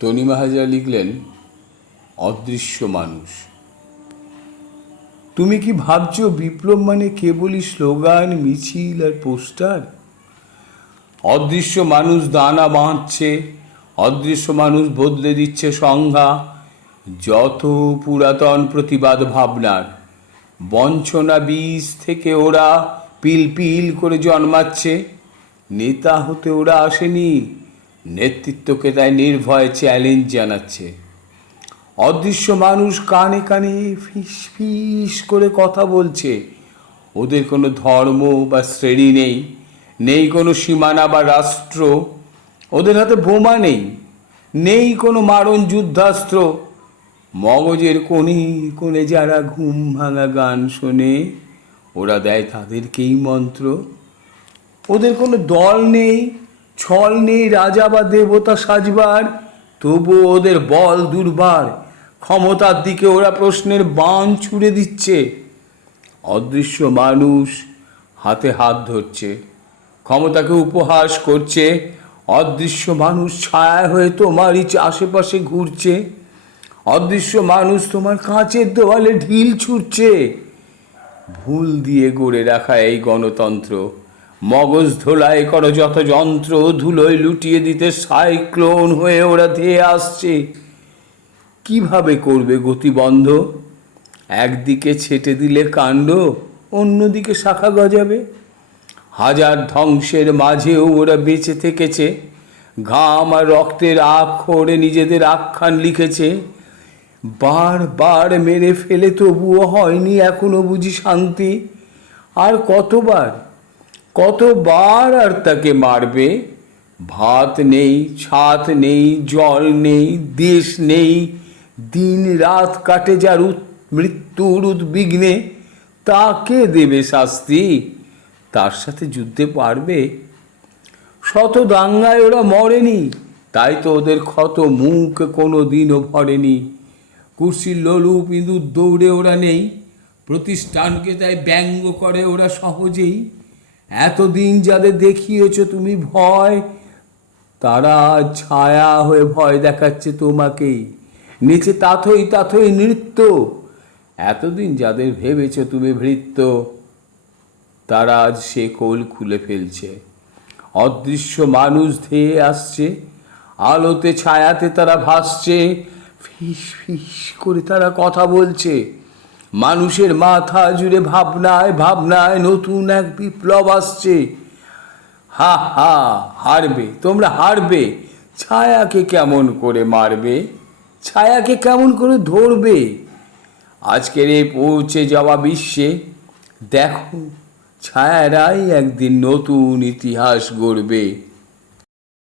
তনিমা হাজরা লিখলেন, অদৃশ্য মানুষ। তুমি কি ভাবছো বিপ্লব মানে কেবলই স্লোগান, মিছিল আর পোস্টার? অদৃশ্য মানুষ দানা বাঁধছে, অদৃশ্য মানুষ বদলে দিচ্ছে সংজ্ঞা যত পুরাতন প্রতিবাদ ভাবনার। বঞ্চনা বীজ থেকে ওরা পিল পিল করে জন্মাচ্ছে। নেতা হতে ওরা আসেনি, নেতৃত্বকে তাই নির্ভয়ে চ্যালেঞ্জ জানাচ্ছে। অদৃশ্য মানুষ কানে কানে ফিস ফিস করে কথা বলছে। ওদের কোনো ধর্ম বা শ্রেণী নেই, নেই কোনো সীমানা বা রাষ্ট্র। ওদের হাতে বোমা নেই, নেই কোনো মারণ যুদ্ধাস্ত্র। মগজের কোণে কোণে যারা ঘুম ভাঙা গান শোনে, ওরা দেয় তাদেরকেই মন্ত্র। ওদের কোনো দল নেই, ছল নেই রাজা বা দেবতা সাজবার, তবু ওদের বল দুর্বার। ক্ষমতার দিকে ওরা প্রশ্নের বাণ ছুড়ে দিচ্ছে। অদৃশ্য মানুষ হাতে হাত ধরছে, ক্ষমতাকে উপহাস করছে। অদৃশ্য মানুষ ছায়া হয়ে তোমারই আশেপাশে ঘুরছে। অদৃশ্য মানুষ তোমার কাঁচের দেওয়ালে ঢিল ছুটছে। ভুল দিয়ে গড়ে রাখা এই গণতন্ত্র, মগজ ধোলাই করো যত যন্ত্র, ধুলোয় লুটিয়ে দিতে সাইক্লোন হয়ে ওরা ধেয়ে আসছে। কিভাবে করবে গতি বন্ধ? একদিকে ছেটে দিলে কাণ্ড, অন্যদিকে শাখা গজাবে। হাজার ধ্বংসের মাঝেও ওরা বেঁচে থেকেছে, ঘাম আর রক্তের আক্ষরে নিজেদের আখ্যান লিখেছে। বারবার মেরে ফেলে তবুও হয়নি এখনো বুঝি শান্তি। আর কতবার কতবার আর তাকে মারবে? ভাত নেই, ছাদ নেই, জল নেই, দেশ নেই, দিন রাত কাটে যার মৃত্যুর উদ্বিগ্নে, তাকে দেবে শাস্তি? তার সাথে যুদ্ধে পারবে? শত দাঙ্গায় ওরা মরেনি, তাই তো ওদের ক্ষত মুখ কোনো দিনও ভরেনি। কুর্সির লোলুপ ইঁদুর দৌড়ে ওরা নেই, প্রতিষ্ঠানকে তাই ব্যঙ্গ করে ওরা সহজেই। এতদিন যাদের দেখিয়েছ তুমি ভয়, তারা ছায়া হয়ে ভয় দেখাচ্ছে তোমাকেই। নিচে তাথই তাথই নৃত্য। এতদিন যাদের ভেবেছ তুমি ভৃত্য, তারা আজ সে কোল খুলে ফেলছে। অদৃশ্য মানুষ ধেয়ে আসছে, আলোতে ছায়াতে তারা ভাসছে। ফিস ফিস করে তারা কথা বলছে। মানুষের মাথা জুড়ে ভাবনায় ভাবনায় নতুন এক বিপ্লব আসছে। হা হা, হারবে, তোমরা হারবে। ছায়াকে কেমন করে মারবে? ছায়াকে কেমন করে ধরবে? আজকের এই পৌঁছে যাওয়া বিশ্বে দেখো, ছায়ারাই একদিন নতুন ইতিহাস গড়বে।